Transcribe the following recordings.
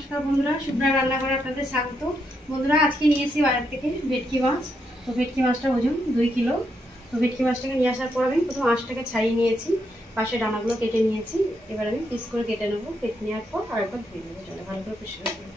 नमस्कार बंधुरा शुभ्रा रान्नाघरे आपनादेर स्वागत। बंधुरा आज के निये एसेछि बाजार थेके भेटकी माछ। तो भेटकी माछटा ओजन 2 किलो। तो भेटकी माछटाके निये आसार पर आमि प्रथम आँशटाके छाड़िये नियेछि, पाशे डानागुलो केटे नियेछि। एबार आमि पिस करे केटे नेब। केटे नेওয়ার पर आरेकबार धुয়ে नेब, जले भालो करे परिष्कार करे।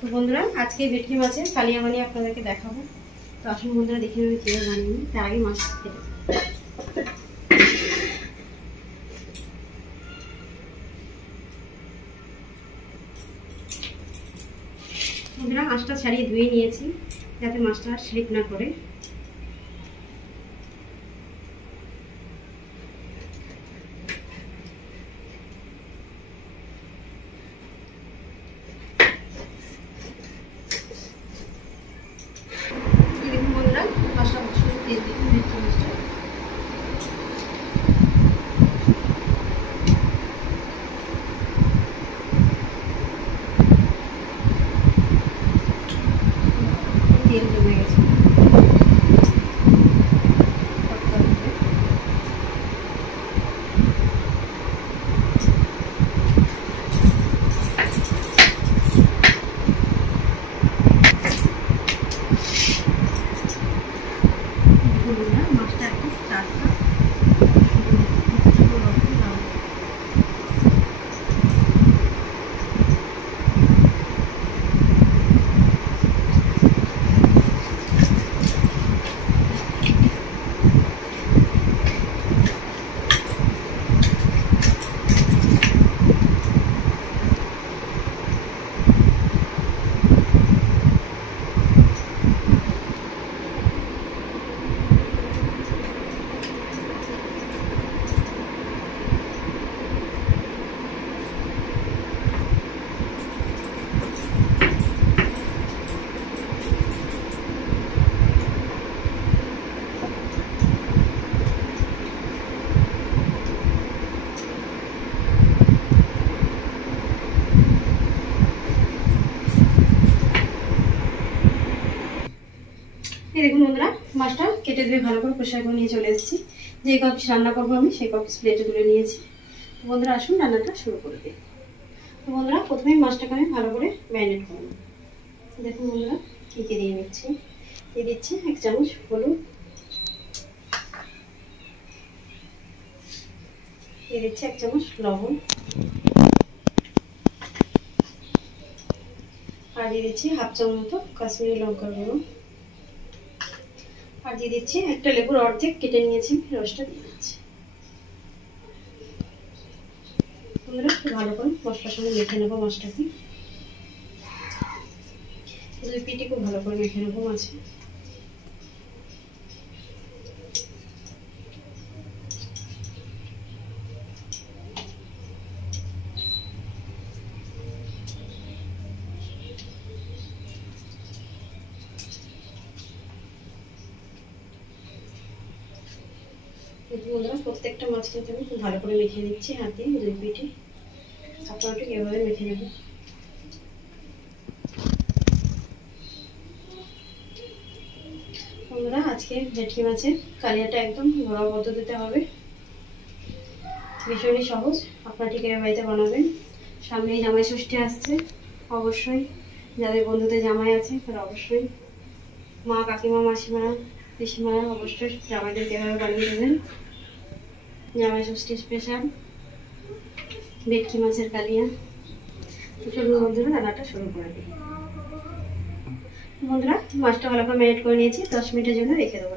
तो बंधुरा आज के भेटकी माछेर कालिया बानिये आपनादेरके देखाबो। तो आसुन बंधुरा देखে নেব কিভাবে বানিয়ে নিই। তার আগে মাছ কেটে বন্ধুরা মাছটা ছাড়িয়ে ধুয়ে নিয়েছি যাতে মাছটা স্লিপ না করে। দেখুন বন্ধুরা মাছটা শুধু তেল দিয়ে ভেজে মাছটা তেল জমে গেছে। মাছটা একটু চারটা দেখুন বন্ধুরা মাছটা কেটে ধুয়ে ভালো করে পরিষ্কার করে নিয়ে চলে এসেছি। যে কাপ রান্না করবো আমি সেই কাপ প্লেটে তুলে নিয়েছি। তো বন্ধুরা আসুন রান্নাটা শুরু করে দিই। তো বন্ধুরা প্রথমেই মাছটাকে আমি ভালো করে ম্যারিনেট করে নেব। দেখুন বন্ধুরা কী কী দিয়ে নিচ্ছি। দিয়ে দিচ্ছি 1 চামচ হলুদ, দিয়ে দিচ্ছি 1 চামচ লবণ, আর দিয়ে দিচ্ছি 1/2 চামচ মতো কাশ্মীরি লঙ্কার গুঁড়ো, আর দিয়ে দিচ্ছি একটা লেবুর অর্ধেক কেটে নিয়েছি রসটা দিয়ে দিচ্ছি। বন্ধুরা ভালো করে মশলার সঙ্গে মেখে নেবো মাছটাকে। দুই পিঠে খুব ভালো করে মেখে নেবো মাছে। বন্ধুরা প্রত্যেকটা মাছ কিন্তু আমি খুব ভালো করে মেখে নিচ্ছি হাত দিয়ে দুই পিঠে। আপনারা ঠিক এভাবে মেখে নেবেন। বন্ধুরা আজকে ভেটকি মাছের কালিয়াটা একদম ঘরোয়া পদ্ধতিতে হবে, ভীষণই সহজ। আপনারা ঠিক এভাবে বাড়িতে বানাবেন। সামনেই জামাই ষষ্ঠী আসছে, অবশ্যই যাদের বন্ধুদের জামাই আছে তারা অবশ্যই মা কাকিমা মাসিমারা পিসিমারা অবশ্যই জামাইদেরকে এভাবে বানিয়ে দেবেন। জামাই ষষ্ঠী স্পেশাল ভেটকি মাছের কালিয়া। তো চলুন বন্ধুরা রান্নাটা শুরু করে দিই। বন্ধুরা মাছটা ভালো করে ম্যারিনেট করে নিয়েছি, 10 মিনিটের জন্য রেখে দেবো।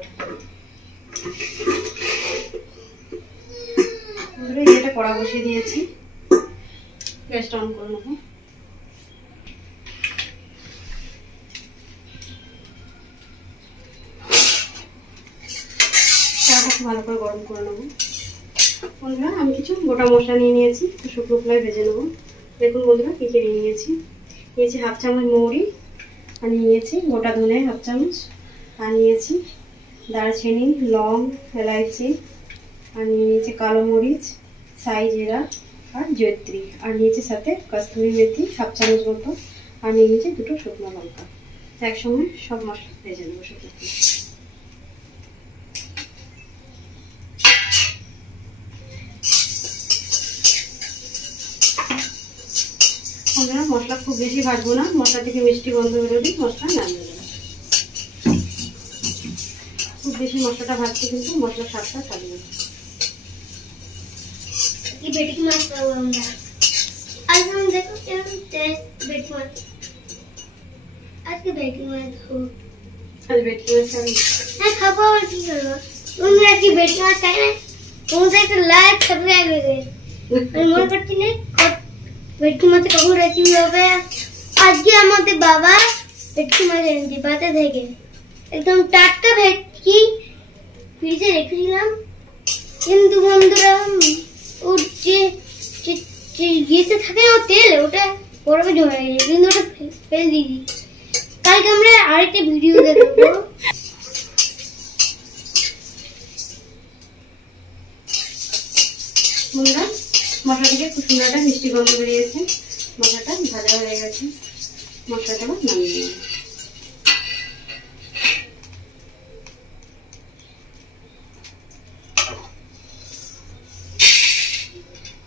বন্ধুরা এটা কড়া বসিয়ে দিয়েছি, গ্যাসটা অন করে নেবো। ভালো করে গরম করে নেবো। বন্ধুরা আমি কিছু গোটা মশলা নিয়ে নিয়েছি, শুকনো খোলায় ভেজে নেবো। দেখুন বন্ধুরা কী কী নিয়েছি। 1/2 চামচ মৌরি, আর নিয়েছি গোটা ধনে 1/2 চামচ, আর নিয়েছি দারচিনি, লং, এলাইচি, আর নিয়েছি কালো মরিচ, সাই জিরা, আর জয়িত্রী, আর নিয়েছি সাথে কস্তুরি মেথি 1/2 চামচ মতো, আর নিয়েছি 2টো শুকনো লঙ্কা। একসঙ্গে সব মশলা ভেজে নেবো শুকনো। বন্ধুরা মশলা খুব বেশি ভাজবো না, মশলা থেকে মিষ্টি গন্ধ বেরোলেই মশলা নামিয়ে দেবো। খুব বেশি মশলাটা ভাজতে কিন্তু মশলার স্বাদটা থাকবে। বেটকি মাছ খাবো আমরা। আজ আমি দেখো কেমন টেস্ট বেটকি মাছ। আজকে বেটকি মাছ খাবো। আজ বেটকি মাছ খাবি? হ্যাঁ খাবো, আর কি করবো। তোমরা কি বেটকি মাছ খাই না? তোমরা একটু লাইক সাবস্ক্রাইব করে আমি মনে করছি না ভেটকি মাছে কখন রেসিপি হবে। আজকে আমাদের বাবা ভেটকি মাছ এনেছে বাজার থেকে, একদম টাটকা ভেটকি ফ্রিজে রেখেছিলাম। কিন্তু বন্ধুরা ওর যে ইয়েতে থাকে না তেল, ওটা বরফে জমে গেছে, কিন্তু ওটা ফেলে দিয়েছি। কালকে আমরা আরেকটা ভিডিও দেখবো। বন্ধুরা মশলা থেকে খুব সুন্দর একটা মিষ্টি গন্ধ বেরিয়েছে, মশলাটা ভাজা হয়ে গেছে, মশলাটা নামিয়ে নেব।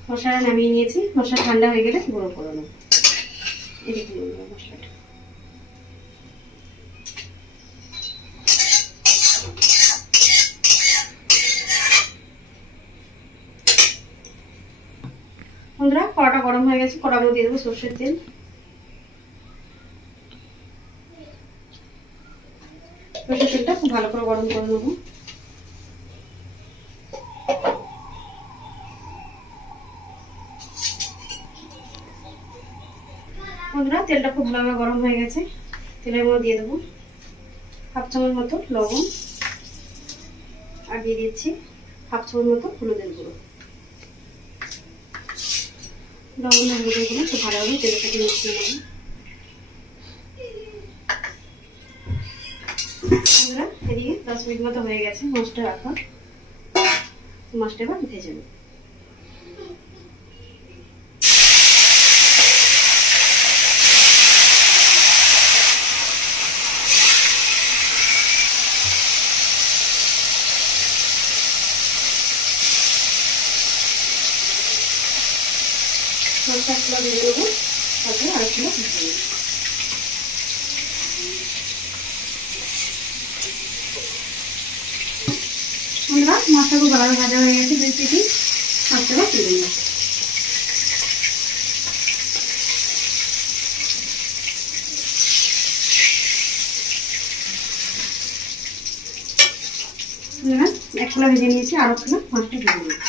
মশলাটা নামিয়ে নিয়েছি, মশলা ঠান্ডা হয়ে গেলে গুঁড়ো করে নেব। এদিকে মশলাটা বন্ধুরা কড়াটা গরম হয়ে গেছে, কড়ার মধ্যে দিয়ে দেবো সর্ষের তেল। সর্ষের তেলটা খুব ভালো করে গরম করে নেবো। বন্ধুরা তেলটা খুব ভালোভাবে গরম হয়ে গেছে, তেলের মধ্যে দিয়ে দেবো 1/2 চামচ মতো লবণ, আর দিয়ে দিচ্ছি 1/2 চামচ মতো হলুদের গুঁড়ো। লবণ আর হলুদের গুঁড়ো খুব ভালোভাবে তেলের সাথে মিশিয়ে নেব। বন্ধুরা এদিকে 10 মিনিট মতো হয়ে গেছে মাছটা রাখা, মাছটা এবার ভেজে নেব। মাছটা একটু ভেজে নেবো, তারপরে আরেকটু ভেজে নেব। বন্ধুরা মাছটা খুব ভালোভাবে ভাজা হয়ে গেছে, 2 পিটি মাছটা তুলে নেব। এক খোলা ভেজে নিয়েছি, আর এক খোলা মাছটা ভেজে নেব।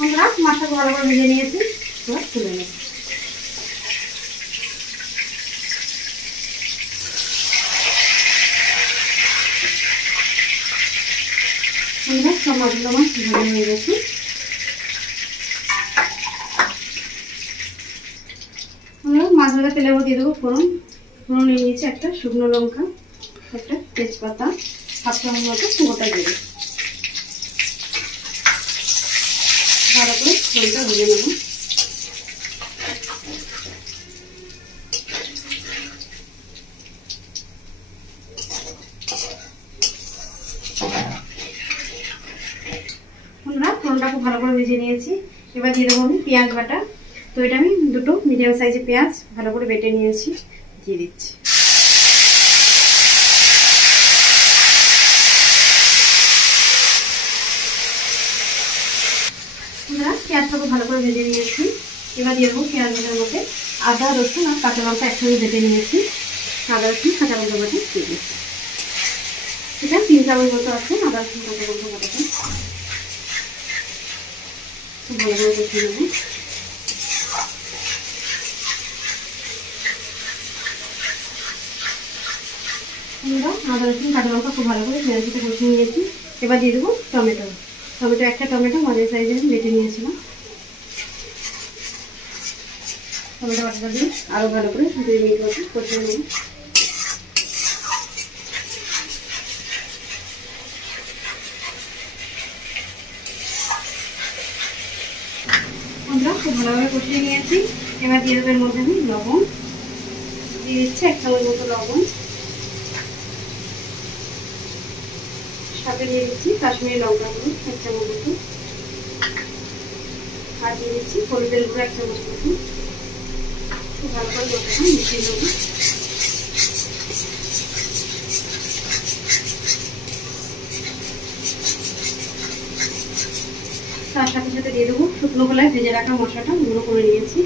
বন্ধুরা মাছটা ভালো করে ভেজে নিয়েছি, এবার তুলে নেব। বন্ধুরা সব মাছগুলো আমার ভাজা হয়ে গেছে। মাছ ভাজা তেলের মধ্যে দিয়ে দেবো ফোড়ন। ফোড়ন নিয়ে নিয়েছি একটা শুকনো লঙ্কা, একটা তেজপাতা, 1/2 চামচ মতো গোটা জিরে। ভালো করে ফোড়নটা ভেজে নেব। বন্ধুরা ফোড়নটা খুব ভালো করে ভেজে নিয়েছি, এবার দিয়ে দেবো আমি পেঁয়াজ বাটা। তো এটা আমি 2টো মিডিয়াম সাইজের পেঁয়াজ ভালো করে বেটে নিয়েছি, দিয়ে দিচ্ছি। পেঁয়াজটা খুব ভালো করে ভেজে নিয়েছি, এবার দিয়ে দেবো পেঁয়াজ ভাজার মধ্যে আদা রসুন আর কাঁচা লঙ্কা একসঙ্গে বেটে নিয়েছি। আদা রসুন কাঁচা লঙ্কা বাটা দিয়ে দিচ্ছি। এটা 3 চামচ মতো আছে আদা রসুন কাঁচা লঙ্কা বাটাটা। ভালো করে কষিয়ে নেবো। আদা রসুন কাঁচা লঙ্কা খুব ভালো করে পেঁয়াজ সাথে কষিয়ে নিয়েছি, এবার দিয়ে দেবো টমেটো। টমেটো একটা টমেটো মাঝারি সাইজের বেটে নিয়েছিলাম। টমেটো বাটাটা দিয়ে আরো ভালো করে 2 মিনিট মতো কষিয়ে নেব। ভালোভাবে কষিয়ে নিয়েছি। এবার দিয়ে দেবো এর মধ্যে আমি লবণ দিয়ে দিচ্ছি, 1 চামচ মতো লবণ। সাথে দিয়ে দিচ্ছি কাশ্মীরি লঙ্কা গুঁড়ো 1 চামচ মতো, আর দিয়ে দিচ্ছি হলুদের গুঁড়ো 1 চামচ মতো। খুব ভালো করে মশলাটা মিশিয়ে নেবো। তার সাথে সাথে দিয়ে দেবো শুকনো খোলায় ভেজে রাখা মশলাটা গুঁড়ো করে নিয়েছি।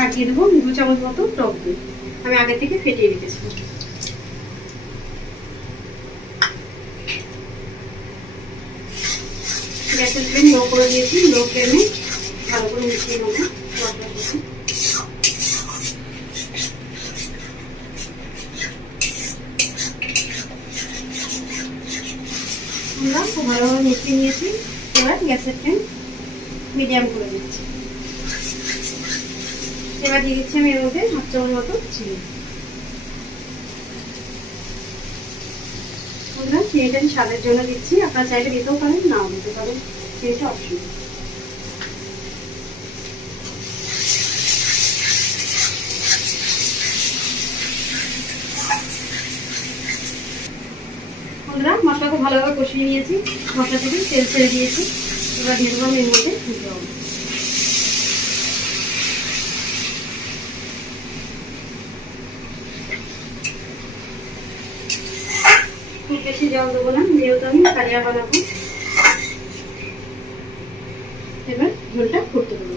আর দিয়ে দেবো 2 চামচ মতো টক দই, আমি আগে থেকে ফেটিয়ে রেখেছি। গ্যাসের ফ্লেম লো করে দিয়েছি, লো ফ্লেমে ভালো করে মিশিয়ে নেবো মশলার সাথে। আমরা খুব ভালোভাবে মিশিয়ে নিয়েছি। এবার গ্যাসের ফ্লেম মিডিয়াম করে দিচ্ছি। এবার দিয়ে দিচ্ছি আমি এর মধ্যে 1/2 চামচ মতো চিনি। বন্ধুরা চিনিটা আমি স্বাদের জন্য দিচ্ছি, আপনারা চাইলে দিতেও পারেন, নাও দিতে পারেন, চিনিটা অপশনাল। বন্ধুরা মশলা খুব ভালোভাবে কষিয়ে নিয়েছি, মশলা থেকে তেল ছেড়ে দিয়েছি। এবার দিয়ে দেবো এর মধ্যে জল। খুব বেশি জল দেবো না, যেহেতু আমি কালিয়া বানাবো। এবার ঝোলটা ফুটতে দেবো।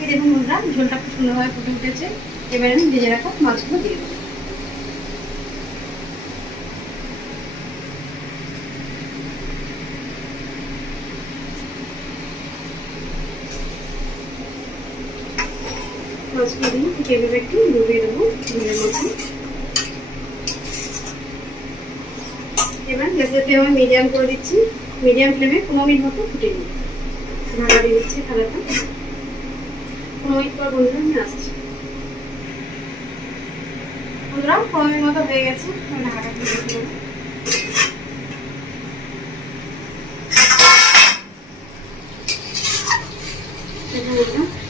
এই দেখুন বন্ধুরা ঝোলটা খুব সুন্দরভাবে ফুটে উঠেছে। এবার আমি ভেজে রাখা মাছগুলো দিয়ে দেবো। মাছগুলো দিয়ে এভাবে একটু ডুবিয়ে দেবো ঝোলের মধ্যে। এবার গ্যাসের ফ্লেম আমি মিডিয়াম করে দিচ্ছি, মিডিয়াম ফ্লেমে 15 মিনিট মতো ফুটে নিই। ঢাকা দিয়ে দিচ্ছি থালাটা। 15 মিনিট পর বন্ধুরা আমি আসছি। বন্ধুরা 15 মিনিট মতো হয়ে গেছে, আমি ঢাকা দিয়ে রেখে দেবো।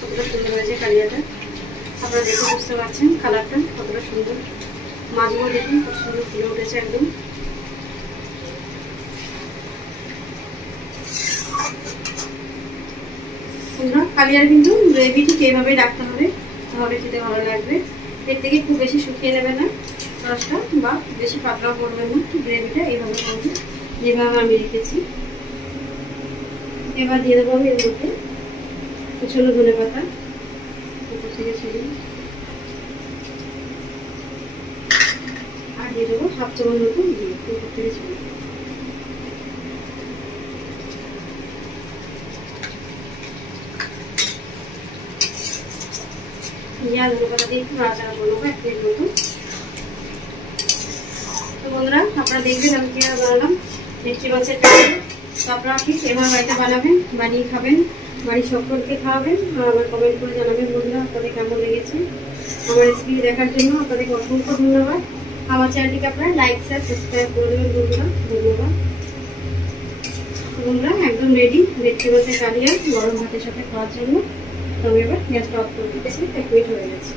কতটা সুন্দর হয়েছে কালিয়াটা, আপনারা দেখে বুঝতে পারছেন কালারটা কতটা সুন্দর। মাছগুলো দেখুন কত সুন্দর ফুলে উঠেছে একদম। কালিয়ার কিন্তু গ্রেভি ঠিক এইভাবে রাখতে হবে, তাহলে খেতে ভালো লাগবে। এর থেকে খুব বেশি শুকিয়ে নেবে না রসটা, বা বেশি পাতলাও করবে না, গ্রেভিটা এইভাবে করবে যেভাবে আমি রেখেছি। এবার দিয়ে দেবো আমি এর মধ্যে কুচনো ধনেপাতা উপর থেকে ছড়িয়ে, আর দিয়ে দেবো 1/2 চামচ মতো ঘি উপর থেকে ছড়িয়ে। পেঁয়াজ ধনেপাতা দিয়ে একটু নাড়াচাড়া করে নেবো 1 মিনিট মতো। তো বন্ধুরা আপনারা দেখবেন আমি কীভাবে বানালাম ভেটকি মাছের কালিয়া। তো আপনারা ঠিক এভাবে বাড়িতে বানাবেন, বানিয়ে খাবেন, বাড়ির সকলকে খাওয়াবেন, আর আমার কমেন্ট করে জানাবেন বন্ধুরা আপনাদের কেমন লেগেছে। আমার রেসিপি দেখার জন্য আপনাদেরকে অসংখ্য ধন্যবাদ। আমার চ্যানেলটিকে আপনারা লাইক শেয়ার সাবস্ক্রাইব করে দেবেন বন্ধুরা, ধন্যবাদ। বন্ধুরা একদম রেডি ভেটকি মাছের কালিয়া গরম ভাতের সাথে খাওয়ার জন্য। তো আমি এবার গ্যাসটা অফ করে দিচ্ছি, 1 মিনিট হয়ে গেছে।